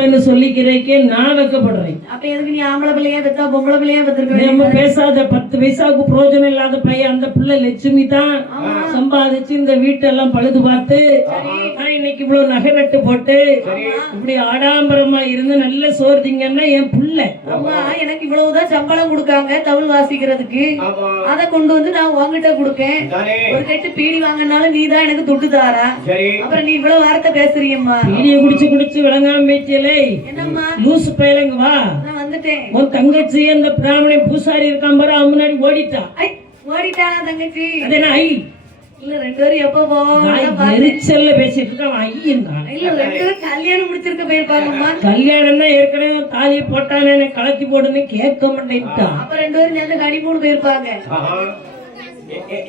பிள்ளைன்னு சொல்லிக்கிறேக்கே நான் வைக்கப்படுறேன். அப்ப எதுக்கு நீ ஆம்பளை பிள்ளையா பெத்தா பொம்பளை பிள்ளையா பெற்றிருக்க? நம்ம பேசாத 10 பைசாவுக்கு பிரயோஜனம் இல்லாத பையன் அந்த பிள்ளை லட்சுமி தான். சம்பாதிச்சு இந்த வீட்டெல்லாம் பழுது பார்த்து நான் இன்னைக்கு இவ்வளவு நகை நட்டு போட்டு இப்படி ஆடாம்பரமா இருந்து நல்ல சோறு திங்கன்னா என் பிள்ளை. அம்மா எனக்கு இவ்வளவுதான் சம்பளம் கொடுக்காங்க தவுள் வாசிக்கிறதுக்கு, அதை கொண்டு வந்து நான் உங்ககிட்ட கொடுக்கேன். ஒரு கட்டு பீடி வாங்கினாலும் நீ தான் எனக்கு துட்டு தாரா. அப்புறம் நீ இவ்வளவு வார்த்தை பேசுறீங்கம்மா. பீடியை குடிச்சு குடிச்சு விளங்காம பேச்சியலே. என்னம்மா லூசு பையலங்க வா. நான் வந்துட்டேன். உன் தங்கச்சி அந்த பிராமண பூசாரி இருக்கான் பாரு, அவன் முன்னாடி ஓடிட்டா. ஓடிட்டானா தங்கச்சி? அது என்ன ஐ இல்ல 2 பேரும் எப்ப போவாங்க? எரிச்சல்ல பேசிட்டு இருக்கான் ஐயன் தான். இல்ல 2 பேரும் கல்யாணம் முடிச்சிருக்க போயிருப்பாங்கம்மா. கல்யாணம் தான் ஏற்கனவே தாலியை போட்டானே கலத்தி போடுன்னு கேட்க மாட்டேன்ட்டான். அப்ப 2 பேரும் சேர்ந்து ஹனிமூன் போயிருப்பாங்க.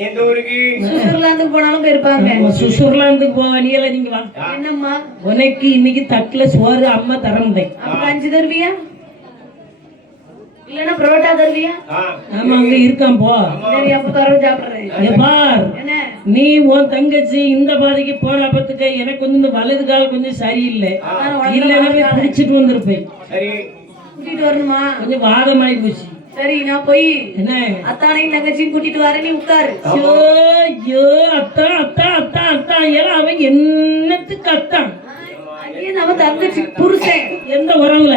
எந்த ஊருக்கு? சுவிட்சர்லாந்துக்கு போனாலும் போயிருப்பாங்க. சுவிட்சர்லாந்துக்கு போவானியல நீங்க வா. என்னம்மா உனக்கு இன்னைக்கு தட்டுல சோறு அம்மா தரமுண்டேன். அப்ப 5 தருவியா இல்லன்னா புரோட்டா தருவியா? ஆமா அங்க இருக்கான் போ. சரி அப்ப தரவு சாப்பிடுறேன். பார் என்ன நீ உன் தங்கச்சி இந்த பாதைக்கு போன பத்துக்கு எனக்கு வந்து இந்த வலது கால் கொஞ்சம் சரியில்லை, இல்லைன்னா பிடிச்சிட்டு வந்திருப்பேன். கூட்டிட்டு வரணுமா? கொஞ்சம் வாதமாயி போச்சு. சரி நான் போய் என்ன அத்தானையும் தங்கச்சியும் கூட்டிட்டு வரேன், நீ உட்காரு. ஐயோ அத்தா அத்தா அத்தா அத்தா ஏன் அவன் என்னத்துக்கு அத்தான்? நம்ம தங்கச்சி புருஷன் எந்த உறவுல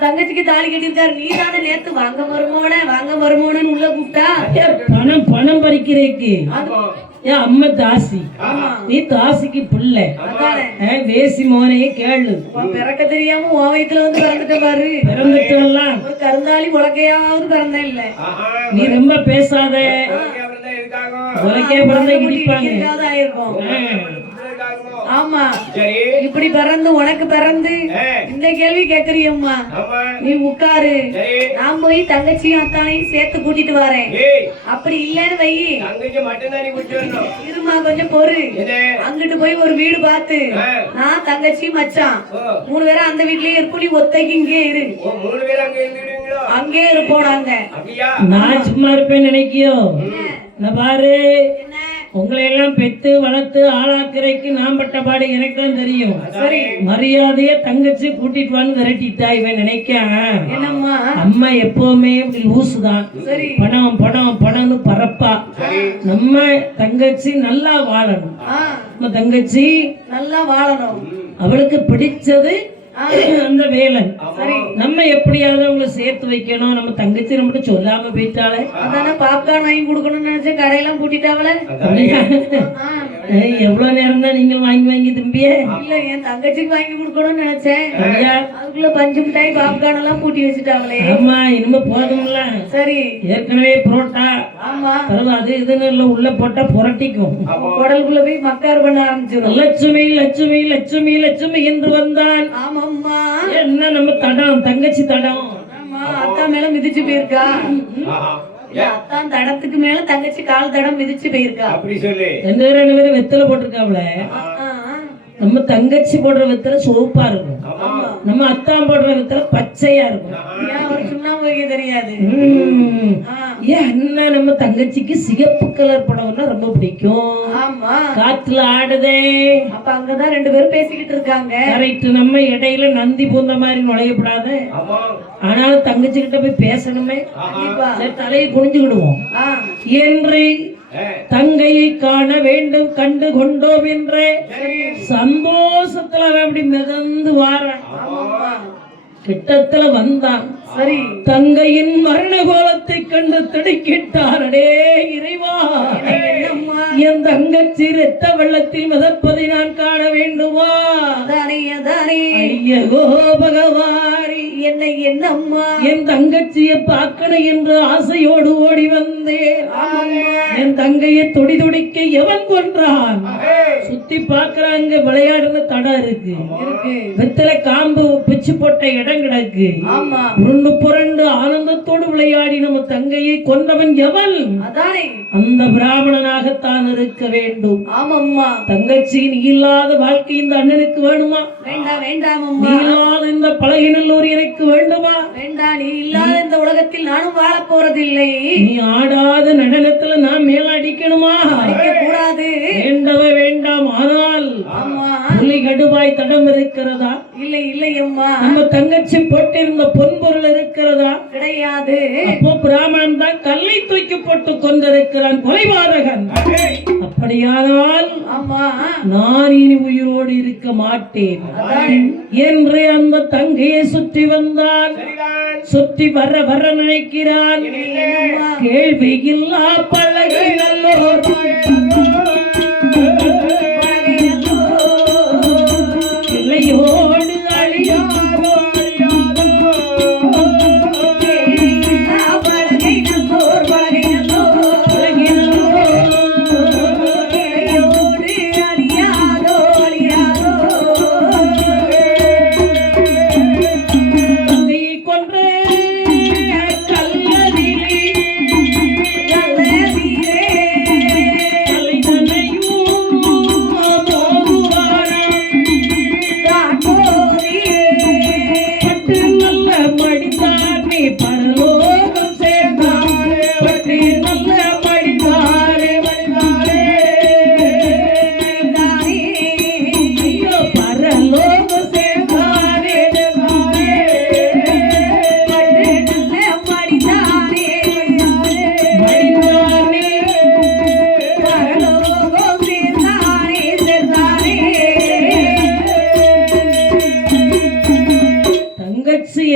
தங்கச்சிக்கு தாலி கட்டிருக்காரு. நீ தானே நேத்து வாங்க வருமோனு உள்ள கூப்பிட்டா. பணம் பணம் பறிக்கிறேக்கு ஏன் அம்மா தாசி, நீ தாசிக்கு பிள்ளை. வேசி மோனையே கேளு. பிறக்க தெரியாம உன் வயித்துல வந்து பிறந்துட்ட பாரு. பிறந்துட்டெல்லாம் ஒரு கருந்தாளி உலக்கையாவது பிறந்த இல்ல. நீ ரொம்ப பேசாத. உலக்கையா பிறந்த இடிப்பாங்க. ஆமா இப்படி பிறந்து உனக்கு பிறந்து இந்த கேள்வி கேக்குறியம்மா. நீ உட்காரு, நான் போய் தங்கச்சியும் அத்தானையும் சேர்த்து கூட்டிட்டு வரேன். அப்படி இல்லன்னு வை, இருமா கொஞ்சம் பொறு. அங்கிட்டு போய் ஒரு வீடு பார்த்து நான் தங்கச்சி மச்சான் 3 பேரும் அந்த வீட்லயே இருப்போம். நீ ஒத்தைக்கு இங்கே இரு. அங்கே இருப்போம் நாங்க. நான் சும்மா இருப்பேன்னு நினைக்கியோ? நான் பாரு உங்களை எல்லாம் பெத்து வளர்த்து ஆளாக்குறைக்கு நான் பட்ட பாடு எனக்கு தான் தெரியும். சரி மரியாதைய தங்கச்சி கூட்டிட்டு வான்னு விரட்டிட்டா இவன் நினைக்க. என்னம்மா அம்மா எப்பவுமே லூசுதான். சரி பணம் பணம் பணம்னு பரப்பா. நம்ம தங்கச்சி நல்லா வாழணும். நம்ம தங்கச்சி நல்லா வாழணும். அவளுக்கு பிடிச்சது அந்த வேலன். நம்ம எப்படியாவது அவங்களை சேர்த்து வைக்கணும். நம்ம தங்கச்சி நம்மகிட்ட சொல்லாம போயிட்டாலே. அதானே பாப்கார்ன் வாங்கி கொடுக்கணும்னு நினைச்சேன், கடையெல்லாம் பூட்டிட்டாவல. எவ்வளவு நேரம் தான் நீங்க வாங்கி வாங்கி திம்பியே? இல்ல என் தங்கச்சிக்கு வாங்கி கொடுக்கணும்னு நினைச்சேன், அதுக்குள்ள பஞ்சு மிட்டாய் பாப்கார்ன் எல்லாம் பூட்டி வச்சுட்டாங்களே. ஆமா இனிமே போதும்ல. சரி ஏற்கனவே புரோட்டா ஆமா அது இதுன்னு உள்ள போட்டா புரட்டிக்கும். குடலுக்குள்ள போய் மக்கார் பண்ண ஆரம்பிச்சிடும். லட்சுமி லட்சுமி லட்சுமி லட்சுமி என்று வந்தான். ஆமாம்மா என்ன நம்ம தடம் தங்கச்சி தடம். ஆமா அத்தா மேல மிதிச்சு போயிருக்கா. அத்தான் தடத்துக்கு மேல தங்கச்சி கால் தடம் மிதிச்சு போயிருக்கா. அப்படி சொல்லு. 2 பேரும் வெத்தலை போட்டிருக்காவல. நம்ம தங்கச்சி போடுற வெத்தலை சோப்பா இருக்கும், நம்ம அத்தான் போடுற வெத்தலை பச்சையா இருக்கும். சுண்ணாம்பு தெரியாது. ஏன் அண்ணா நம்ம தங்கச்சிக்கு சிகப்பு கலர் படம்னா ரொம்ப பிடிக்கும். ஆமா காத்துல ஆடுதே. அப்ப அங்கதான் 2 பேரும் பேசிக்கிட்டு இருக்காங்க. கரெக்ட். நம்ம இடையில நந்தி பூந்த மாதிரி நுழையப்படாது. ஆனாலும் தங்கச்சி கிட்ட போய் பேசணுமே. தலையை குனிஞ்சுக்கிடுவோம் என்று தங்கையை காண வேண்டும் கண்டு கொண்டோம் என்ற சந்தோஷத்துல அப்படி மிதந்து வாரான். கிட்டத்துல வந்தான். சரி தங்கையின் மரண கோலத்தை கண்டு திடுக்கிட்டாரடே இறைவா, என் தங்கச்சி ரத்த வெள்ளத்தில் மிதப்பதை நான் காண வேண்டுமா? ஐயோ பகவாரி, என்னை என்னம்மா என் தங்கச்சியை பார்க்கணும் என்று ஆசையோடு ஓடி வந்தேன். என் தங்கையை தொடி துடிக்க எவன் கொன்றான்? சுத்தி பாக்குறாங்க. விளையாடுன தடம் இருக்கு, வெத்தலை காம்பு பிச்சு போட்ட இடம் கிடக்கு. உருண்டு புரண்டு ஆனந்தத்தோடு விளையாடி நம்ம தங்கையை கொண்டவன் எவன்? அந்த பிராமணனாகத்தான் இருக்க வேண்டும். ஆமாம்மா தங்கச்சி நீ இல்லாத வாழ்க்கை இந்த அண்ணனுக்கு வேணுமா? வேண்டாம் வேண்டாம். நீ இல்லாத இந்த பழகினல்லூர் எனக்கு வேண்டுமா? வேண்டாம். நீ இல்லாத இந்த உலகத்தில் நானும் வாழ போறதில்லை. நீ ஆடாத நடனத்துல நான் மேல அடிக்கணுமா? அடிக்க கூடாது. வேண்டவே வேண்டாம். ஆனால் புலி கடுவாய் தடம் இருக்கிறதா? இல்லை இல்லை அம்மா. நம்ம தங்கச்சி போட்டிருந்த பொன்பொருள் இருக்கிறதா? கிடையாது. அப்போ பிராமணன் தான் கல்லை தூக்கி போட்டு கொண்டிருக்கிறான், கொலைபாதகன். அப்படியானால் ஆமா, நான் இனி உயிரோடு இருக்க மாட்டேன் என்று அந்த தங்கையை சுற்றி வந்தான். சுற்றி வர வர நினைக்கிறான். கேள்வி இல்லா பழகி நல்லோர் கிளையோடு அழியாதோ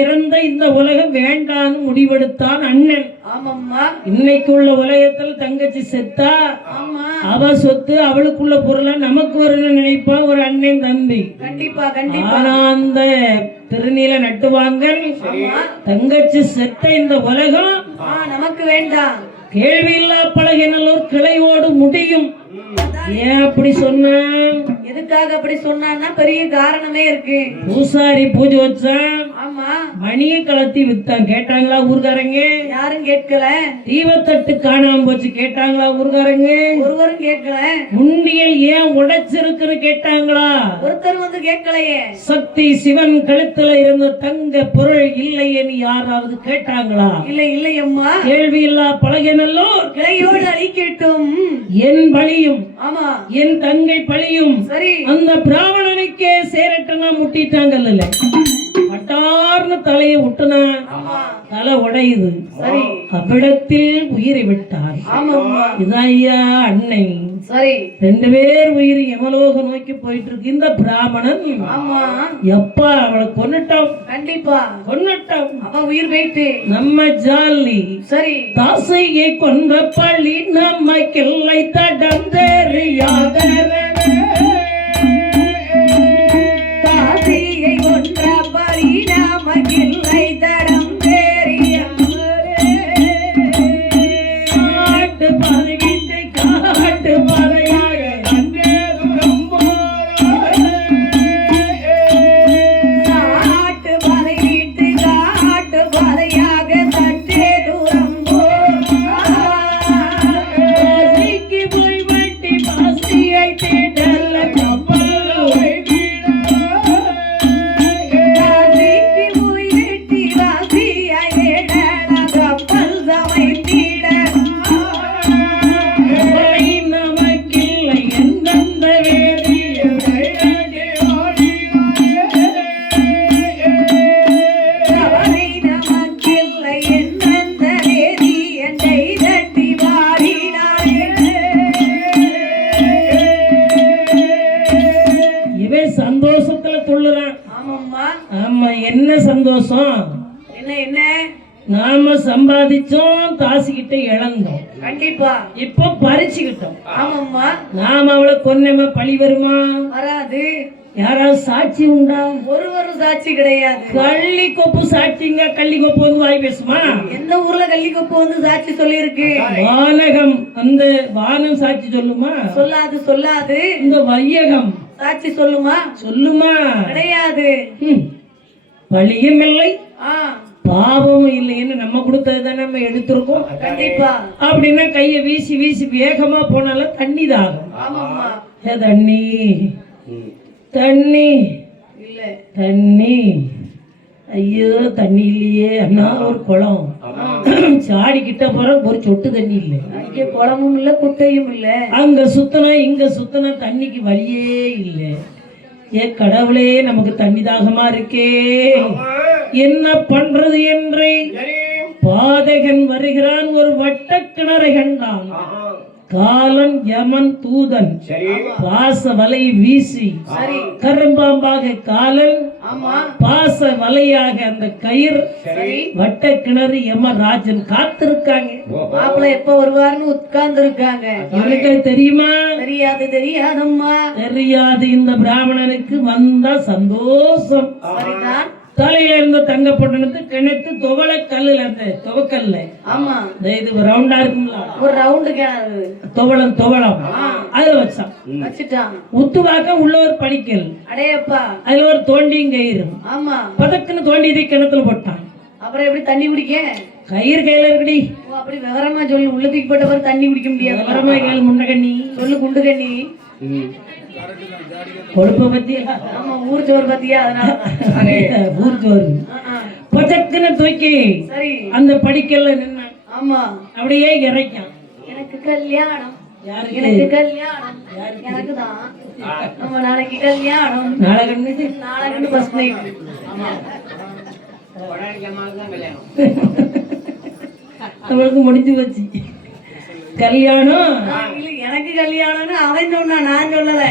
இறந்த இந்த உலகம் வேண்டான்னு முடிவெடுத்தான் அண்ணன். ஆமாம்மா. இன்னைக்கு உள்ள உலகத்துல தங்கச்சி செத்தா அவ சொத்து அவளுக்குள்ள பொருளா நமக்கு வரும்னு நினைப்பான் ஒரு அண்ணன் தம்பி. கண்டிப்பா கண்டிப்பா. ஆனா அந்த திருநீல நட்டுவாங்க தங்கச்சி செத்த இந்த உலகம் நமக்கு வேண்டாம். கேள்வி இல்லா பழகினல்லூர் கிளையோடு முடியும். ஏன் அப்படி சொன்ன? எதுக்காக அப்படி சொன்னா பெரிய காரணமே இருக்கு. பூசாரி பூஜை வச்சான், ஆமா, மணியை கலத்தி வித்தான். கேட்டாங்களா ஊர்காரங்க? யாரும் கேட்கல. தீவத்தட்டு காணாம போச்சு. கேட்டாங்களா ஊர்காரங்க? ஒருவரும் கேட்கல. முண்டியல் ஏன் உடைச்சிருக்குன்னு கேட்டாங்களா? ஒருத்தர் வந்து கேட்கலையே. சக்தி சிவன் கழுத்துல இருந்த தங்க பொருள் இல்லையேன்னு யாராவது கேட்டாங்களா? இல்லை இல்லை அம்மா. கேள்வி இல்லா பழகினல்லூர் கிளையோடு அழிக்கட்டும். என் பழியும் ஆமா, என் தங்கை பழியும் சரி அந்த பிராமணனுக்கே சேரட்டனா முட்டிட்டாங்கல்ல. பட்டார்னு தலையை விட்டுனா தலை உடையுது. சரி, அவ்விடத்தில் உயிரை விட்டார். இதான் ஐயா அன்னை. சரி, ரெண்டு பேர் உயிர் யமலோக நோக்கி போயிட்டு இருக்கு. இந்த பிராமணன் எப்பா அவளை கொன்னுட்டோம். கண்டிப்பா கொன்னுட்டோம். அவ உயிர் போயிட்டு நம்ம ஜாலி. சரி, தாசையை கொன்ற பள்ளி நம்ம கிள்ளை தடம் தெரியாத. தாசையை கொன்ற பள்ளி நம்ம கிள்ளை தடம் சந்தோஷத்துல துள்ளுறான். ஆமா, என்ன சந்தோஷம்? என்ன என்ன நாம சம்பாதிச்சோம், தாசிக்கிட்ட இழந்தோம். கண்டிப்பா இப்ப பறிச்சுக்கிட்டோம். ஆமாம்மா. நாம அவளை கொன்னம பழி வருமா? வராது. யாராவது சாட்சி உண்டா? ஒரு சாட்சி கிடையாது. கள்ளி கொப்பு சாட்சிங்க. கள்ளி கொப்பு வந்து வாய் பேசுமா? எந்த ஊர்ல கள்ளி கொப்பு வந்து சாட்சி சொல்லி இருக்கு? வானகம். அந்த வானம் சாட்சி சொல்லுமா? சொல்லாது சொல்லாது. இந்த வையகம் சாட்சி சொல்லுமா? சொல்லுமா? கிடையாது. பழியும் இல்லை பாவமும் இல்லைன்னு நம்ம கொடுத்ததுதான் நம்ம எடுத்திருக்கோம். கண்டிப்பா. அப்படின்னா கைய வீசி வீசி வேகமா போனாலும் தண்ணி தாகும். ஆமாம்மா. தண்ணி தண்ணி இல்ல தண்ணி. ஐயோ தண்ணி இல்லையே. அண்ணா ஒரு குளம் சாடி கிட்ட போற ஒரு சொட்டு தண்ணி இல்லை. அங்க குளமும் இல்ல குட்டையும் இல்ல. அங்க சுத்தனா இங்க சுத்தனா தண்ணிக்கு வழியே இல்லை. ஏ கடவுளே நமக்கு தண்ணி தாகமா இருக்கே, என்ன பண்றது என்று பாதகன் வருகிறான். ஒரு வட்ட கிணறை கண்டான். காலன் யமன் தூதன் பாச வலை வீசி கரும்பாம்பாக காலன், பாச வலையாக அந்த கயிறு, வட்ட கிணறு யமராஜன் காத்திருக்காங்க. மாப்பிள்ள எப்ப வருவாருன்னு உட்கார்ந்து இருக்காங்க. இவனுக்கு தெரியுமா? தெரியாது, தெரியாதம்மா. தெரியாது. இந்த பிராமணனுக்கு வந்தா சந்தோஷம். சரிதான். தலையில இருந்த தங்கப்பட்டணத்து கிணத்து துவள கல்லுல, அந்த துவக்கல்ல, ஆமா, இது ரவுண்டா இருக்கும்ல, ஒரு ரவுண்டு கிணறு, துவளம் அதுல வச்சான். வச்சுட்டான். உத்துவாக்க உள்ள ஒரு படிக்கல், அடையப்பா, அதுல ஒரு தோண்டியும் கயிறு. ஆமா, பதக்குன்னு தோண்டி இதை கிணத்துல போட்டான். அப்புறம் எப்படி தண்ணி குடிக்க? கயிறு கையில இருக்குடி. அப்படி விவரமா சொல்லி உள்ள தூக்கி போட்ட பிறகு தண்ணி குடிக்க முடியாது. விவரமா கையில் முன்ன கண்ணி சொல்லு, குண்டு கண்ணி கொழுப்ப பத்தியா? ஆமா, ஊர் சோறு பத்தியா? அதனால ஊர் சோறு பதக்குன்னு தூக்கி சரி அந்த படிக்கல்ல நின்ன. ஆமா, அப்படியே இறைக்கான். எனக்கு கல்யாணம், யாருக்கு? எனக்கு கல்யாணம், எனக்கு தான். நம்ம நாளைக்கு கல்யாணம், நாளைக்கு பஸ் நைட். அவளுக்கு முடிஞ்சு வச்சு கல்யாணம். எனக்கு கல்யாணம்னு அவன் சொன்னா, நான் சொல்லல.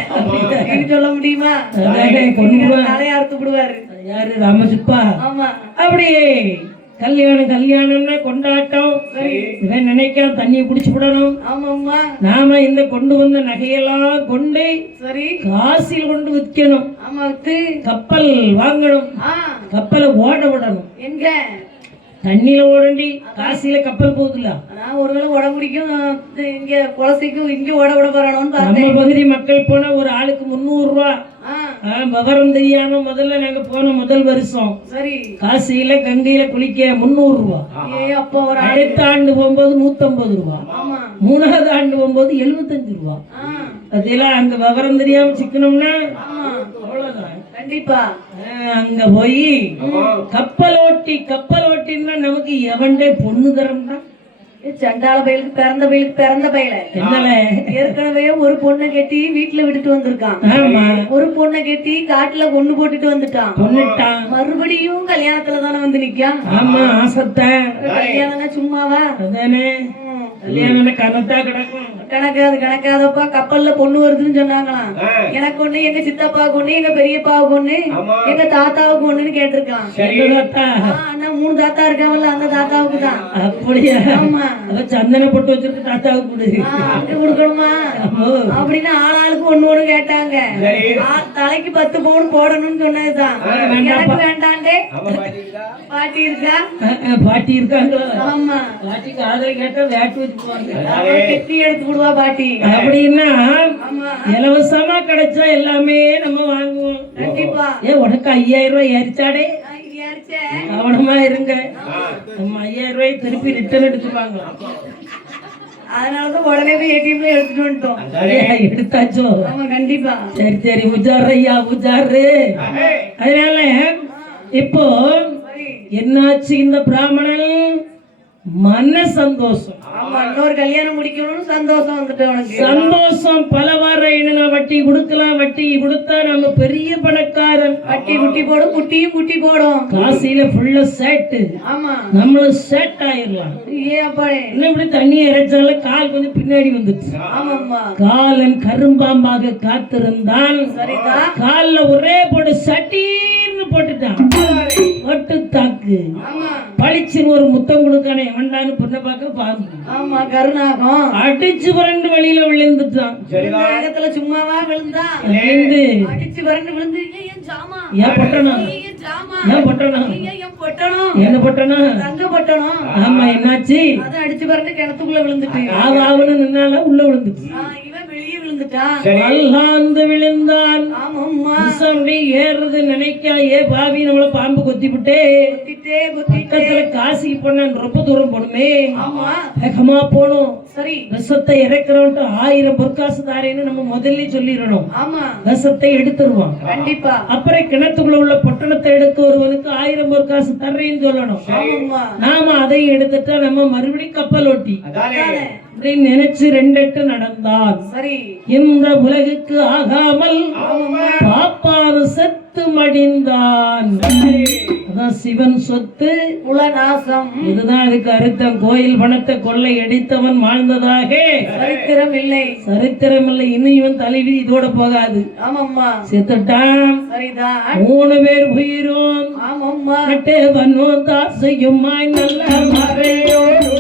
நீ சொல்ல முடியுமா? தலையை அறுத்து விடுவாரு. யாரு? ராமசுப்பா. ஆமா, அப்படியே கல்யாணம் கல்யாணம்னா கொண்டாட்டம். இவன் நினைக்காம தண்ணியை குடிச்சு விடணும். ஆமாம்மா, நாம இந்த கொண்டு வந்த நகையெல்லாம் கொண்டு சரி காசில் கொண்டு விற்கணும். ஆமா, வித்து கப்பல் வாங்கணும். கப்பலை ஓட விடணும். எங்க? தண்ணியில ஓடண்டி, காசில கப்பல் போகுதுல. நான் ஒருவேளை ஓட முடிக்கும், இங்க குளசிக்கும் இங்க ஓட விட போறானோன்னு நம்ம பார்த்தேன். பகுதி மக்கள் போனா ஒரு ஆளுக்கு 300 ரூபா. விவரம் தெரியாம முதல்ல நாங்க போன முதல் வருஷம் சரி காசியில கங்கையில குளிக்க 300 ரூபா. அப்போ ஒரு அடுத்த ஆண்டு போகும்போது 150 ரூபா. ஆமா, 3வது ஆண்டு போகும்போது 75 ரூபா. அதெல்லாம் அங்க விவரம் தெரியாம சிக்கணும்னா அவ்வளவுதான். கண்டிப்பா அங்க போய் கப்பல் ஓட்டின்னா நமக்கு எவன்டே பொண்ணு தரம்னா? சண்டாள பயிலுக்கு பிறந்த பயில என்னல ஏற்கனவே ஒரு பொண்ணை கட்டி வீட்டுல விட்டுட்டு வந்திருக்கான். ஆமா, ஒரு பொண்ணை கட்டி காட்டுல கொண்டு போட்டுட்டு வந்துட்டான். பொண்ணுட்டான். மறுபடியும் கல்யாணத்துல தானே வந்து நிக்கான். ஆமா, ஆசத்தை. கல்யாணம்னா சும்மாவா? அதானே, கல்யாணம் கனத்தா கிடக்கும். கணக்காதப்பா. கப்பல்ல பொண்ணு வருதுன்னு சொன்னாங்களாம். எனக்கு ஒண்ணு, எங்க சித்தப்பாவுக்கு ஒண்ணு, எங்க பெரியப்பாவுக்கு ஒண்ணு, எங்க தாத்தாவுக்கு ஒண்ணுன்னு கேட்டிருக்கான். அண்ணா 3 தாத்தா இருக்காங்கல்ல, அந்த தாத்தாவுக்கு தான். அப்படியா? ஆமா, சந்தன போட்டு வச்சிருக்கு தாத்தாவுக்கு கொடு. அங்க கொடுக்கணுமா அப்படின்னு ஆளாளுக்கு ஒண்ணு கேட்டாங்க. தலைக்கு 10 பவுன் போடணும்னு சொன்னதுதான். எனக்கு வேண்டாண்டே. பாட்டி இருக்கா? பாட்டி இருக்காங்களா? ஆமா, பாட்டிக்கு ஆதரவு கேட்டா வேட்டு வச்சு கெட்டி எடுத்து விடுவா பாட்டி. அப்படின்னா இலவசமா கிடைச்சா எல்லாமே நம்ம வாங்குவோம். கண்டிப்பா. உனக்கு 5000 ரூபாய் ஏறிச்சாடே, கவனமா இருங்க. நம்ம 5000 ரூபாய் திருப்பி ரிட்டர்ன் எடுத்துவாங்க. அதனாலதான் உடனே போய் ஏடிஎம்ல எடுத்துட்டு வந்துட்டோம். எடுத்தாச்சோ? ஆமா, கண்டிப்பா. சரி உஜார் ஐயா, உஜாரு. அதனால இப்போ என்னாச்சு? இந்த பிராமணன் மன சந்தோஷம். ஆமா, இன்னொரு கல்யாணம் முடிக்கணும்னு சந்தோஷம் வந்துட்டு அவனுக்கு. சந்தோஷம் பலவார என்ன, வட்டி கொடுக்கலாம், வட்டி கொடுத்தா நம்ம பெரிய பணக்காரன். வட்டி குட்டி போடும், குட்டியும் குட்டி போடும். காசில ஃபுல்லா சேட்டு. ஆமா, நம்மளும் சேட் ஆயிடலாம். அப்பாடே இன்னும் இப்படி தண்ணி இறைச்சால கால் கொஞ்சம் பின்னாடி வந்துச்சு. ஆமாம்மா, காலன் கரும்பாம்பாக காத்திருந்தான். சரிதான். கால்ல ஒரே போட்டு சட்டீர்னு போட்டுட்டான். ஒட்டு தாக்கு பளிச்சுன்னு ஒரு முத்தம் கொடுக்கானே எவன்டான்னு பொண்ணை பார்க்க பாம்பு. ஆமா, கருணாகம் அடிச்சு புரண்டு வெளியில விழுந்துட்டான். வேகத்துல சும்மாவா விழுந்தா? அடிச்சு புரண்டு விழுந்து ஏன் பொட்டணும்? ஏன் பொட்டணும்? என்ன பொட்டணும்? தங்க பொட்டணும். ஆமா, என்னாச்சு? அது அடிச்சு புரண்டு கிணத்துக்குள்ள விழுந்துட்டு ஆவாவுன்னு நின்னால உள்ள விழுந்துச்சு. இவன் வெளியே விழுந்துட்டான். வல்லாந்து விழுந்தான். ஆமாம்மா, ஏறுறது நினைக்கா, ஏ பாவி நம்மள பாம்பு குத்திவிட்டு குத்திட்டே குத்திட்டே பக்கத்துல காசிக்கு போனா ரொம்ப தூரம் போகணுமே, ஆமா வேகமா போகணும். சரி விஷத்தை இறக்குறவன்ட்டு 1000 பொற்காசு தாரேன்னு நம்ம முதல்ல சொல்லிடணும். ஆமா விஷத்தை எடுத்துருவான். கண்டிப்பா அப்புறம் கிணத்துக்குள்ள உள்ள பொட்டணத்தை எடுக்க ஒருவனுக்கு 1000 பொற்காசு தர்றேன்னு சொல்லணும். ஆமாம்மா நாம அதையும் எடுத்துட்டா நம்ம மறுபடியும் கப்பல் ஓட்டி அதானே அப்படின்னு நினைச்சு 2 எட்டு நடந்தான். சரி இந்த உலகுக்கு ஆகாமல் ஆமாம்மா பாப்பாறு செத்து மடிந்தான். அதான் சிவன் சொத்து. குலநாசம் இதுதான் அதுக்கு அர்த்தம். கோயில் பணத்தை கொள்ளை அடித்தவன் வாழ்ந்ததாக சரித்திரம் இல்லை. சரித்திரம் இல்லை. இன்னும் இவன் தலைவி இதோட போகாது. ஆமாம்மா செத்துட்டான். சரிதான் 3 பேர் உயிரும் ஆமாம்மா கட்டவனும் தாசையுமாய் நல்ல மறையோடு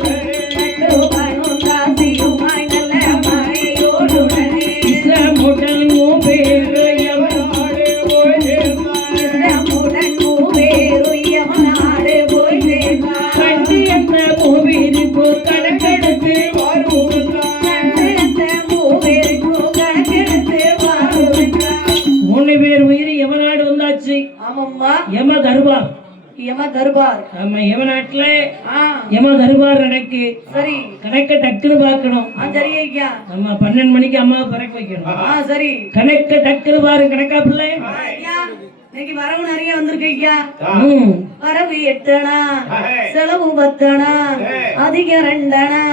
தாசியுமாய் நல்ல மறையோடுடனே இஸ்லாமுடன் 3 பேர் எவனாடு போய் இஸ்லாமுடன் மூவேறு யமனாடு போய் சேர்ந்தார். கண்டு என்ன மூவிரிப்பு கணக்கெடுத்து கண்டு அந்த மூவேருக்கு கணக்கெடுத்து வாருகிறார். 3 பேர் உயிர் யமநாடு வந்தாச்சு. ஆமாம்மா யம தர்பார். யம தர்பார் நம்ம யமநாட்டுல ஆ யம தர்பார் நடக்கு. சரி கணக்க டக்குன்னு பார்க்கணும். சரி ஐயா நம்ம 12 மணிக்கு அம்மாவை பிறக்க வைக்கணும். சரி கணக்க டக்குன்னு பாரு. கணக்கா பிள்ளை ஐயா இன்னைக்கு வரவு நிறைய வந்திருக்கு ஐயா. ம். வரவு 8 அணா செலவு 10 அணா அதிகம் 2 அணா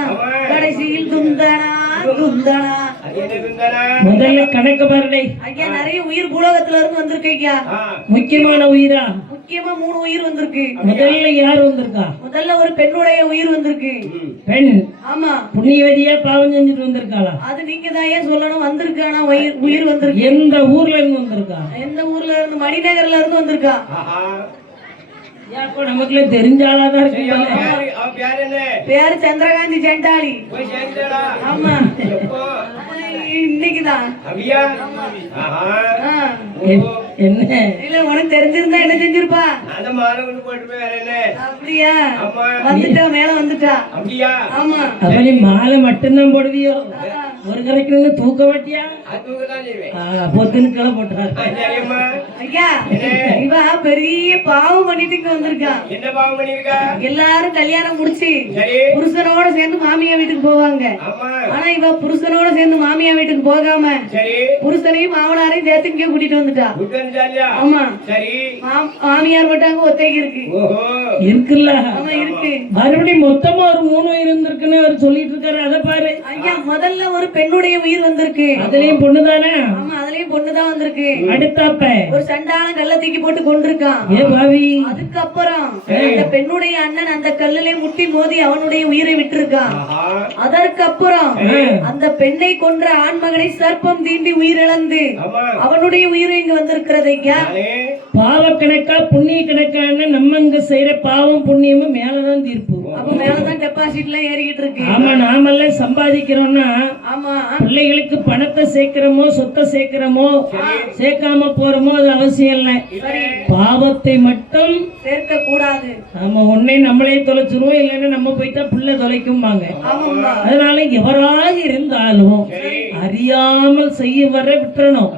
கடைசியில் துந்தனா துந்தனா. அது என்ன குந்தனா? முதல்ல கணக்கு பாருடே. ஐயா நிறைய உயிர் பூலோகத்துல இருந்து வந்திருக்கு ஐயா. முக்கியமான உயிரா? முக்கியமா 3 உயிர் வந்திருக்கு. முதல்ல யார் வந்திருக்கா? முதல்ல ஒரு பெண்ணுடைய உயிர் வந்திருக்கு. பெண் ஆமா புண்ணியவதியா பாவம் செஞ்சுட்டு வந்திருக்காளா? அது நீங்க தான் ஏன் சொல்லணும். வந்திருக்கானா உயிர் வந்திருக்கு. எந்த ஊர்ல இருந்து வந்திருக்கா? எந்த ஊர்ல இருந்து? மணிநகர்ல இருந்து வந்திருக்கா. ஆஹா. அப்ப நமக்குள்ள தெரிஞ்சாலாதான் இருக்கு போல. அவ பேர் என்ன? பேரு சந்திரகாந்தி செண்டாளி. போய் சேர்ந்தடா. ஆமா எப்போ? இன்னைக்குதான். அப்படியா? ஆஹா. ஆ. ஓ. என்ன இல்ல உனக்கு தெரிஞ்சிருந்தா என்ன செஞ்சிருப்பா? அந்த மாலை கொண்டு போட்டு போய் வேற என்ன? அப்படியா? ஆமா. வந்துட்டா மேல வந்துட்டா. அப்படியா? ஆமா அப்ப நீ மாலை மட்டும்தான் போடுவியோ? ஒரு கரைக்கு தூக்க மாட்டியா? அதுதான் செய்வேன். பொத்துன்னு கிளை போட்டுறாரு. சரிம்மா. ஐயா இவ பெரிய பாவம் பண்ணிட்டு இங்க வந்திருக்கா. என்ன பாவம் பண்ணிருக்கா? எல்லாரும் கல்யாணம் முடிச்சு சரி. புருஷனோட சேர்ந்து மாமியா வீட்டுக்கு போவாங்க. ஆமா. ஆனா இவ புருஷனோட சேர்ந்து மாமியா வீட்டுக்கு போகாம சரி. புருஷனையும் மாமனாரையும் சேர்த்து இங்க கூட்டிட்டு வந்துட்டா. குட்டன் ஜாலியா? ஆமா சரி. மாமியார் மட்டும் அங்க ஒத்தைக்கு இருக்கு. ஓஹோ. இருக்குல்ல? ஆமா இருக்கு. மறுபடியும் மொத்தமா ஒரு 3 உயிர் இருந்திருக்குன்னு அவர் சொல்லிட்டு இருக்காரு. அதை பாரு. ஐயா முதல்ல ஒரு பெண்ணுடைய உயிர் வந்திருக்கு. அதுலயும் பொண்ணுதானே? ஆமா அதுலயும் பொண்ணுதான் வந்திருக்கு. அடுத்தாப்ப ஒரு சண்டாளன் கல்ல தூக்கி போட்டு கொண்டிருக்கான். ஏ பாவி. அதுக்கப்புறம் அந்த பெண்ணுடைய அண்ணன் அந்த கல்லிலே முட்டி மோதி அவனுடைய உயிரை விட்டிருக்கான். ஆஹா. அதற்கப்புறம் அந்த பெண்ணை கொன்ற ஆண்மகனை சர்ப்பம் தீண்டி உயிரிழந்து ஆமா. அவனுடைய உயிரை இங்க வந்திருக்கிறது ஐயா. நானே. பாவ கணக்கா புண்ணிய கணக்கான்னு நம்ம இங்க செய்யற பாவம் புண்ணியமும் மேலதான் தீர்ப்பு. அப்ப மேலதான் டெபாசிட் எல்லாம் ஏறிக்கிட்டு இருக்கு. ஆமா நாமெல்லாம் சம்பாதிக்கிறோம்னா ஆமா பிள்ளைகளுக்கு பணத்தை சேர்க்கிறோமோ சொத்தை சேர்க்கிறோமோ சேர்க்காம போறோமோ அது அவசியம் இல்லை. பாவத்தை மட்டும் சேர்க்க கூடாது. நம்ம ஒன்னே நம்மளே தொலைச்சிருவோம், இல்லைன்னா நம்ம போயிட்டா பிள்ளை தொலைக்கும்பாங்க. ஆமாம்மா அதனால எவராக இருந்தாலும் அறியாமல் செய்ய வர விட்டுறணும்.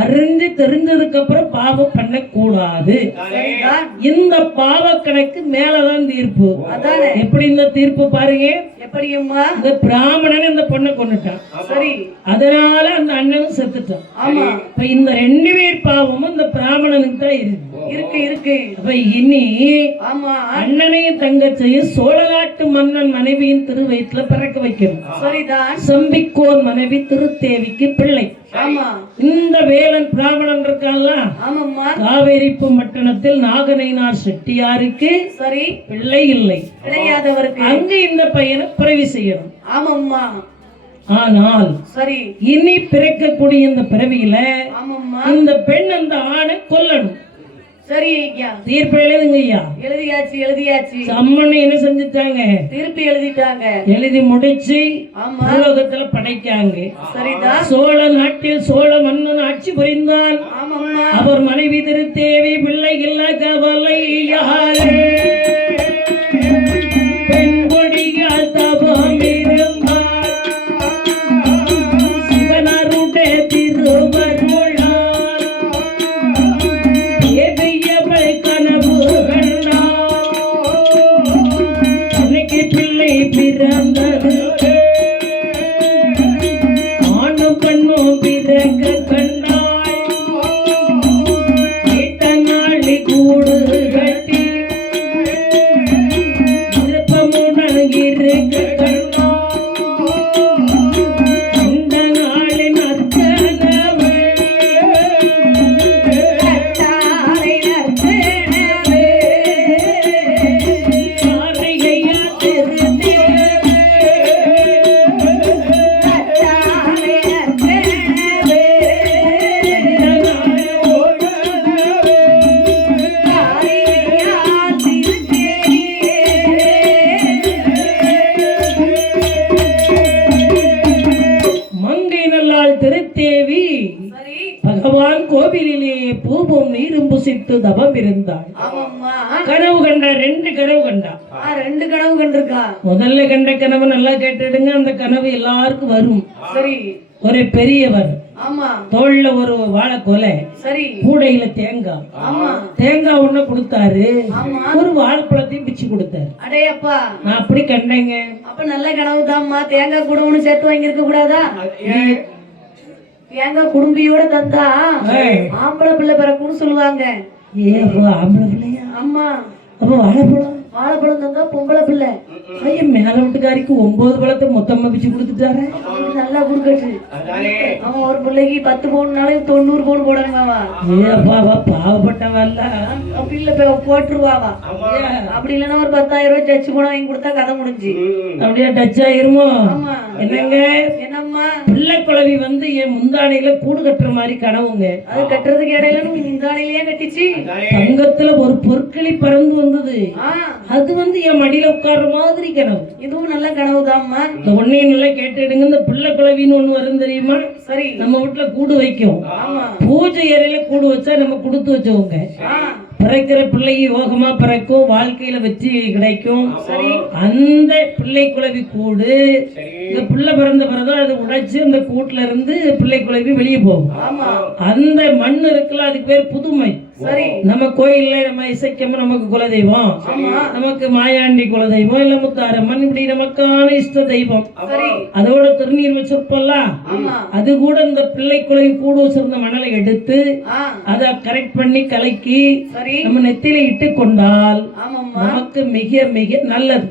அறிஞ்சு தெரிஞ்சதுக்கு அப்புறம் பாவம் பண்ணக்கூடாது. சரிதான். இந்த பாவ கணக்கு மேலதான் தீர்ப்பு. அதானே. எப்படி இந்த தீர்ப்பு பாருங்க. எப்படியம்மா? இந்த பிராமணன் இந்த பொண்ணை கொண்டுட்டான். சரி அதனால அந்த அண்ணனும் செத்துட்டான். ஆமா இப்ப இந்த 2 பேர் பாவமும் இந்த பிராமணனுக்கு தான் இருக்கு. இருக்கு இருக்கு. அப்ப இனி ஆமா அண்ணனையும் தங்கச்சையும் சோழ நாட்டு மன்னன் மனைவியின் திருவயிற்றுல பிறக்க வைக்கணும். சரிதான். சம்பிக்கோர் மனைவி திருத்தேவிக்கு பிள்ளை. ஆமா இந்த வேலன் பிராமணன் இருக்கான்ல, ஆமாம்மா காவேரிப்பு மட்டணத்தில் நாகனைனார் செட்டியாருக்கு சரி பிள்ளை இல்லை. கிடையாதவருக்கு அங்க இந்த பையனை பிறவி செய்யணும். ஆமாம்மா ஆனால் சரி இனி பிறக்கக்கூடிய இந்த பிறவியில ஆமாம்மா இந்த பெண் அந்த ஆணை கொல்லணும். சரி ஐயா தீர்ப்பு எழுதுங்க ஐயா. எழுதியாச்சு எழுதியாச்சு. சம்மன் என்ன செஞ்சுட்டாங்க? திருப்பி எழுதிட்டாங்க. எழுதி முடிச்சு ஆமா உலகத்துல படைக்காங்க. சரிதான். சோழ நாட்டில் சோழ மன்னன் ஆட்சி புரிந்தான். ஆமாம்மா அவர் மனைவி திருத்தேவி பிள்ளை இல்ல கவலை யாரே பெண் கொடியால் தபம் இருந்தார் சிவனருடைய திருவருளால் தேவியவள் கனவு பூவும் நீரும் புசித்து தவம் இருந்தாள். ஆமாம்மா. கனவு கண்டா, 2 கனவு கண்டா. 2 கனவு கண்டிருக்கா. முதல்ல கண்ட கனவு நல்லா கேட்டுடுங்க, அந்த கனவு எல்லாருக்கும் வரும். சரி. ஒரு பெரியவர், ஆமா, தோல்ல ஒரு வாழைக்கொலை, சரி, கூடையில தேங்காய், ஆமா, தேங்காய் ஒண்ணு கொடுத்தாரு, ஆமா, ஒரு வாழைப்பழத்தையும் பிச்சு கொடுத்தாரு. அடே அப்பா, நான் அப்படி கண்டேங்க. அப்ப நல்ல கனவு தான்மா. தேங்காய் கூட ஒண்ணு சேர்த்து வாங்கி இருக்க கூடாதா? தேங்காய் குடும்பியோட தந்தா ஆம்பளை பிள்ளை பிறக்கும்னு சொல்லுவாங்க. ஏ அப்போ ஆம்பளை பிள்ளையா? ஆமா. அப்போ வாழைப்பழம் வாழைப்பழம் தந்தா பொம்பளை பிள்ளை. ஐயன் மேல வீட்டுக்காரிக்கு 9 பழத்தை மொத்தமா பிச்சு கொடுத்துட்டாரு. அவனுக்கு நல்லா குடுக்கட்டு. அதானே அவன் ஒரு பிள்ளைக்கு 10 பவுன்னாலும் 90 பவுன் போடணுமாவா? ஏ அப்பாவா பாவப்பட்டவல்ல. அப்படி இல்ல போட்டுருவாவா? அப்படி இல்லைன்னா ஒரு 10,000 ரூபாய் டச்சு போன வாங்கி கொடுத்தா கதை முடிஞ்சு. அப்படியே டச் ஆயிருமோ? ஆமா. என்னங்க, என்னம்மா? பிள்ளை குழவி வந்து என் முந்தானையில கூடு கட்டுற மாதிரி கனவுங்க. அது கட்டுறதுக்கு இடையில முந்தானையிலேயே கட்டிச்சு. தங்கத்துல ஒரு பொற்களி பறந்து வந்தது. அது வந்து என் மடியில உட்கார்ற மாதிரி கனவு. இதுவும் நல்ல கனவு தான்மா. இந்த ஒன்னையும் நல்லா கேட்டுடுங்க. இந்த பிள்ளை குழவின்னு ஒண்ணு வரும் தெரியுமா? சரி. நம்ம வீட்டுல கூடு வைக்கும். ஆமா. பூஜை அறையில கூடு வச்சா நம்ம கொடுத்து வச்சவங்க. பிறக்கிற பிள்ளை யோகமா பிறக்கும், வாழ்க்கையில வெற்றி கிடைக்கும். சரி. அந்த பிள்ளை குழவி கூடு இந்த பிள்ளை பிறந்த பிறகுதான் அது உடைச்சு அந்த கூட்டுல இருந்து பிள்ளை குழவி வெளியே போகும். ஆமா. அந்த மண் இருக்குல்ல, அதுக்கு பேர் புதுமை. சரி. நம்ம கோயில்ல நம்ம இசைக்கம்ம நமக்கு குலதெய்வம், நமக்கு மாயாண்டி குலதெய்வம், இல்ல முத்தாரம்மன், இப்படி நமக்கான இஷ்ட தெய்வம். அதோட திருநீர் வச்சிருப்போம்ல, அது கூட இந்த பிள்ளை குழவி கூடு வச்சிருந்த மணலை எடுத்து அதை கரெக்ட் பண்ணி கலக்கி நம்ம நெத்தியில இட்டு கொண்டால் நமக்கு மிக மிக நல்லது.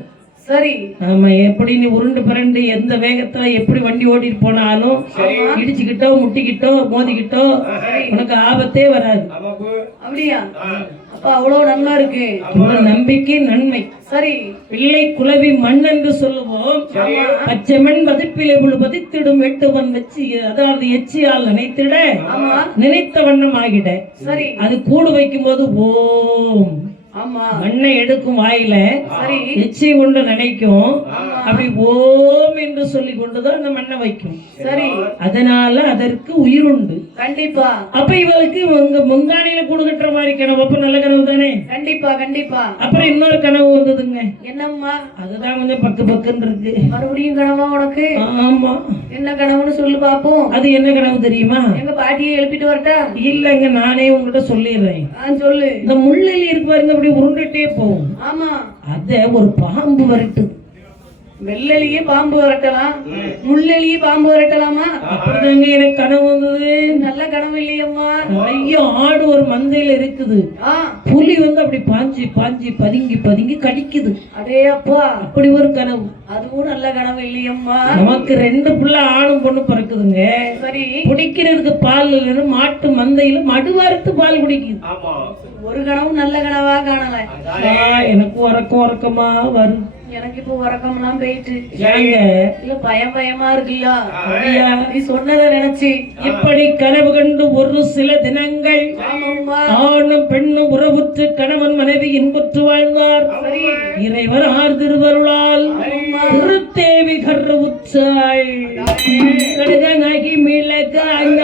சரி. நாம எப்படி நீ உருண்டு பிறண்டு எந்த வேகத்துல எப்படி வண்டி ஓட்டிட்டு போனாலும் இடிச்சுக்கிட்டோ முட்டிக்கிட்டோ மோதிக்கிட்டோ உனக்கு ஆபத்தே வராது. அப்படியா? அப்ப அவ்வளவு நன்மை இருக்கு. அவ்வளவு நம்பிக்கை நன்மை. சரி. பிள்ளை குலவி மண் என்று சொல்லுவோம். பச்சை மண் பதிப்பிலே பதித்திடும் வெட்டுவன் வச்சு, அதாவது எச்சியால் நினைத்திட நினைத்த வண்ணம் ஆகிட. சரி. அது கூடு வைக்கும் போது ஓம் மண்ணை எடுக்கும் வாயில எச்சி கொண்டு நினைக்கும். அப்படி ஓம் என்று சொல்லி கொண்டுதான் அந்த மண்ணை வைக்கும். சரி. அதனால அதற்கு உயிர் உண்டு. கண்டிப்பா. அப்ப இவளுக்கு உங்க முந்தானியில கூடு கட்டுற மாதிரி கனவு. அப்ப நல்ல கனவு தானே? கண்டிப்பா கண்டிப்பா. அப்புறம் இன்னொரு கனவு வந்ததுங்க. என்னம்மா? அதுதான் கொஞ்சம் பக்குன்னு இருக்கு. மறுபடியும் கனவா உனக்கு? ஆமா. என்ன கனவுன்னு சொல்லு பாப்போம். அது என்ன கனவு தெரியுமா? எங்க பாட்டியை எழுப்பிட்டு வரட்டா? இல்லங்க, நானே உங்ககிட்ட சொல்லிடுறேன். சொல்லு. இந்த முள்ளெலி இருக்கு பாருங்க, அப்படி உருண்டுட்டே போகும். ஆமா. அத ஒரு பாம்பு வரட்டு. வெள்ளெலியே பாம்பு வரட்டலாம், முள்ளெலியே பாம்பு வரட்டலாமா? அப்படிதாங்க எனக்கு கனவு வந்தது. நல்ல கனவு இல்லையம்மா. ஐயோ, ஆடு ஒரு மந்தையில இருக்குது, புலி வந்து அப்படி பாஞ்சி பாஞ்சி பதுங்கி பதுங்கி கடிக்குது. அடே அப்பா, அப்படி ஒரு கனவு. அதுவும் நல்ல கனவு இல்லையம்மா. நமக்கு 2 பிள்ளை ஆணும் பொண்ணு பிறக்குதுங்க. சரி. குடிக்கிறதுக்கு பால் இல்லைன்னு மாட்டு மந்தையில மடுவாரத்து பால் குடிக்குது. ஒரு கனவு நல்ல கனவா காணல. எனக்கு உறக்கமா வரும். எனக்கு இப்ப உறக்கம்லாம் போயிட்டு இல்ல பயமா இருக்குல்ல. நீ சொன்னதை நினைச்சு இப்படி கனவு கண்டு ஒரு சில தினங்கள் ஆணும் பெண்ணும் உறவுற்று கணவன் மனைவி இன்புற்று வாழ்ந்தார். இறைவர் ஆர் திருவருளால் திருத்தேவி கர்ற உச்சாள் கடுகனாகி மிளகாய்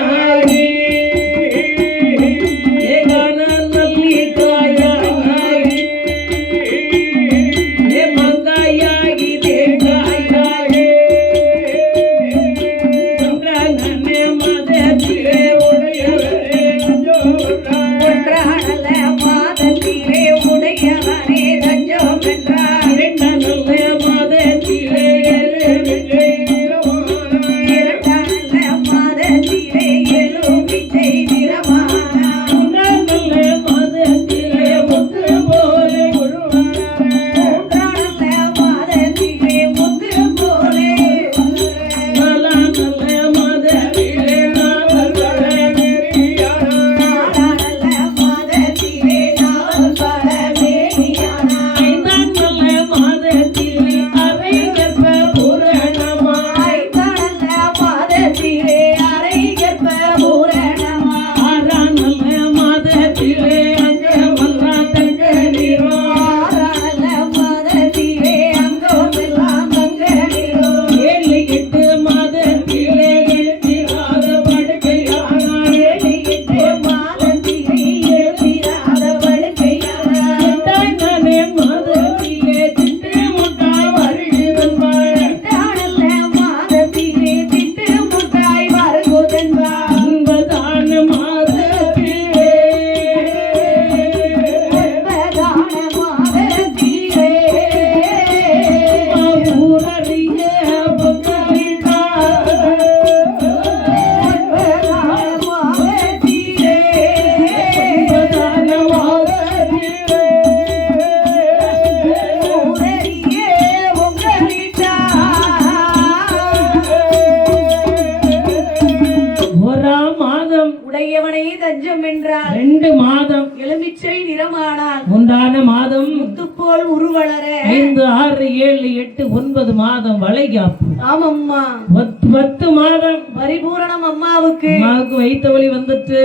உண்டான மாதம் முத்துப்போல் உருவளர 5, 6, 7, 8, 9 மாதம் வளைகாப்பு. ஆமம்மா 10 மாதம் பரிபூரணம் அம்மாவுக்கு அம்மாவுக்கு வயிற்று வலி வந்துட்டு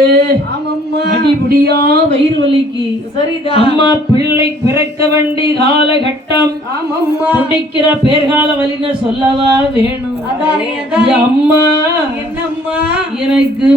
ஆமம்மா அடிபடியா வயிறு வலிக்கு சரிதான் அம்மா பிள்ளை பிறக்க வேண்டிய காலகட்டம் ஆமம்மா துடிக்கிற பேர்கால வலின்னு சொல்லவா வேணும். அதானே அதானே அம்மா என்னம்மா எனக்கு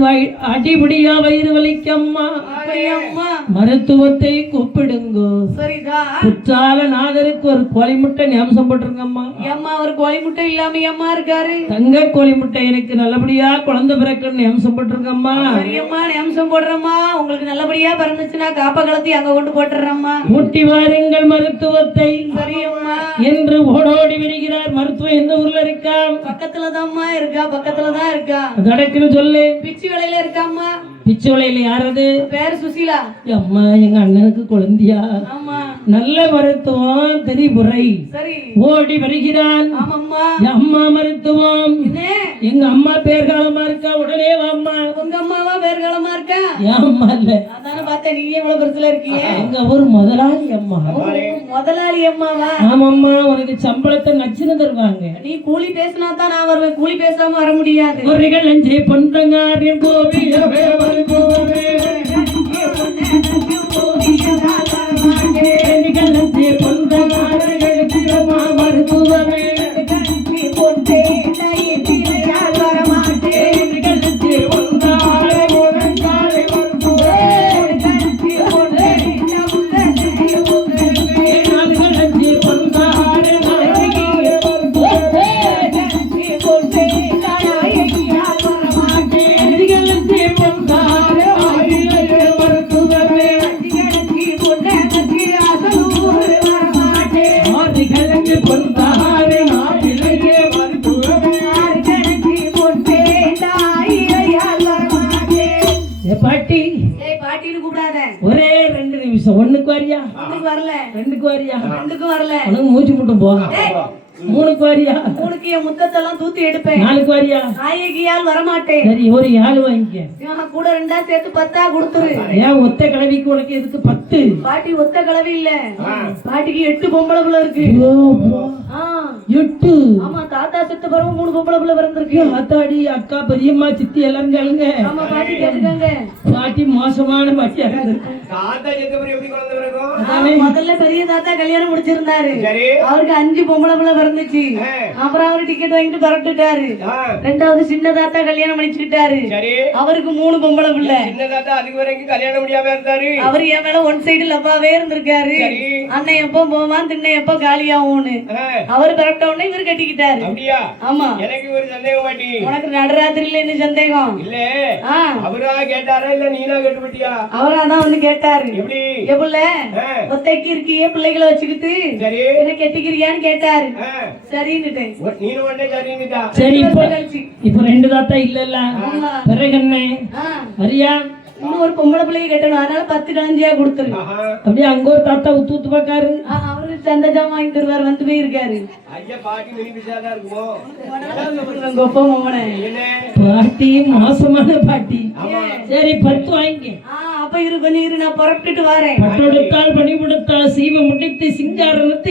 அடிபடியா வயிறு வலிக்கம்மா அப்படியம்மா மருத்துவத்தை கூப்பிடுங்கோ. சரிதான் குற்றால நாதருக்கு ஒரு கோழி முட்டை ஞாபகம் போட்டிருங்கம்மா. ஏம்மா அவர் கோழி முட்டை இல்லாம ஏம்மா இருக்காரு தங்க கோழி முட்டை எனக்கு நல்லபடியா குழந்தை பிறக்கணும்னு ஞாபகம் போட்டிருங்கம்மா. சரியம்மா நியம்சம் போடுறம்மா உங்களுக்கு நல்லபடியா பிறந்துச்சுன்னா காப்ப கலத்தி அங்க கொண்டு போட்டுறம்மா ஊட்டி வாருங்கள் மருத்துவத்தை சரியம்மா என்று ஓடோடி வருகிறார். மருத்துவம் எந்த ஊர்ல இருக்கா? பக்கத்துலதாம்மா இருக்கா பக்கத்துலதான் இருக்கா கடக்குன்னு சொல்லு. பிச்சி வேலையில இருக்காம்மா பிச்சு வளையில யாரது? பேரு சுசீலா அம்மா எங்க அண்ணனுக்கு குழந்தையா? ஆமா நல்ல மருத்துவம் தெரிபுரை சரி ஓடி வருகிறான். ஆமாம்மா அம்மா மருத்துவம் என்ன எங்க அம்மா பேர்காலமா இருக்கா, உடனே வாம்மா. உங்க அம்மாவா பேர்காலமா இருக்கா என் அம்மா இல்ல, அதானே பார்த்தேன் நீங்க எவ்வளவு பெருசுல இருக்கீங்க எங்க ஊர் முதலாளி அம்மா. முதலாளி அம்மாவா ஆமாம்மா, உனக்கு சம்பளத்தை நச்சுன்னு தருவாங்க. நீ கூலி பேசினா தான் நான் வருவேன் கூலி பேசாம வர முடியாது குறைகள் அஞ்சே பொந்தங்காரின் கோவிலவே மருத்துவமே குறைகள் அஞ்சே பொந்தங்கார்களுக்கு அம்மா மருத்துவமே குறைகள் அஞ்சே பொந்தாரை முழங்காலை மருத்துவமே நாடுகள் அஞ்சே பொந்தாரை நாயகியே மருத்துவமே குறைகள் அஞ்சே பொந்தாரை ஆயிலையே மருத்துவமே ஆதிகளஞ்சு பொந்தாரை ஆயிலையே மருத்துவமே. ஏ பாட்டி, ஏய் பாட்டின்னு கூப்பிடாத ஒரே 2 நிமிஷம். 1க்கு வரியா? ஒண்ணுக்கு வரல 2க்கு வரியா? ரெண்டுக்கும் வரல உனக்கு மூச்சு மட்டும் போகும். 3க்கு வரியா? உனக்கு என் முத்தத்தெல்லாம் தூத்தி எடுப்பேன் 4க்கு வரியா? நாயகியால் வரமாட்டேன் சரி, ஒரு 7 வாங்கிக்க. இவன் கூட 2 சேர்த்து 10 கொடுத்துரு ஏன் ஒத்த கிழவிக்கு உனக்கு எதுக்கு 10? பாட்டி ஒத்த கலவி இல்ல பாட்டிக்கு 8 பொம்பளை புள்ள இருக்கு ஐயோ, அப்பா. ஆ, 8. ஆமா தாத்தா செத்த பிறகு 3 பொம்பளை புள்ள பிறந்திருக்கு அத்தாடி, அக்கா, பெரியம்மா, சித்தி எல்லாரும் கேளுங்க. ஆமா பாட்டி கேட்டுக்கங்க பாட்டி மோசமான பாட்டியா இருந்திருக்கு. தாத்தா செத்தவரை எப்படி குழந்தை பிறக்கும்? அதானே. முதல்ல பெரிய தாத்தா கல்யாணம் முடிச்சிருந்தாரு சரி. அவருக்கு 5 பொம்பளை புள்ள பிறந்துச்சு அப்புறம் அவரு டிக்கெட் வாங்கிட்டு பரப்பிட்டாரு ஆ, 2வது சின்ன தாத்தா கல்யாணம் பண்ணிச்சுக்கிட்டாரு சரி. அவருக்கு 3 பொம்பளை புள்ள சின்ன தாத்தா அதுக்கு வரைக்கும் கல்யாணம் முடியாம இருந்தாரு. அவரு என் மேல ஒன் சைடு லவ்வாவே இருந்திருக்காரு சரி. அண்ணன் எப்போ போவான் திண்ணை எப்போ காலியாகும்னு ஆ, அவர் பரப்பிட்ட உடனே இவர் கட்டிக்கிட்டாரு அப்படியா? ஆமா எனக்கு ஒரு சந்தேகம் பாட்டி. உனக்கு நடுராத்திரியில என்ன சந்தேகம் இல்ல, ஆ, அவரா கேட்டாரா இல்ல நீனா கேட்டுப்பட்டியா? அவராதான் வந்து கேட்டாரு எப்படி? எப்புள்ள ஆ, ஒத்தைக்கு இருக்கியே பிள்ளைகளை வச்சுக்கிட்டு சரி. என்ன கெட்டிக்கிறியான்னு கேட்டாரு ஆ, சரின்னுட்டேன் நீனு உடனே சரின்னுட்டா. சரி, இப்போ கழிச்சு இப்போ 2 தாத்தா இல்லல்ல, ஆமா. பிறகு என்ன? ஆ, வரியா? இன்னும் ஒரு பொம்பளை பிள்ளைய கட்டணும் அதனால 10 கலஞ்சியா கொடுத்துரு ஆஹா. அப்படியே அங்க ஒரு தாத்தா உத்து உத்து பாக்காரு. அவரு சந்த ஜாமான் வாங்கி தருவார் வந்து போயிருக்காரு ஐயா பாட்டி மினி பிசாதான் இருக்குமோ? கொப்ப மோமனை என்ன? பாட்டி மோசமான பாட்டி. சரி, 10 வாங்கிக்க. அப்ப இரு கொஞ்சம் இரு நான் புறப்பட்டுட்டு வரேன் பட்டொடுத்தால் பணிபுடுத்தால் சீவ முடித்து சிங்காரத்தை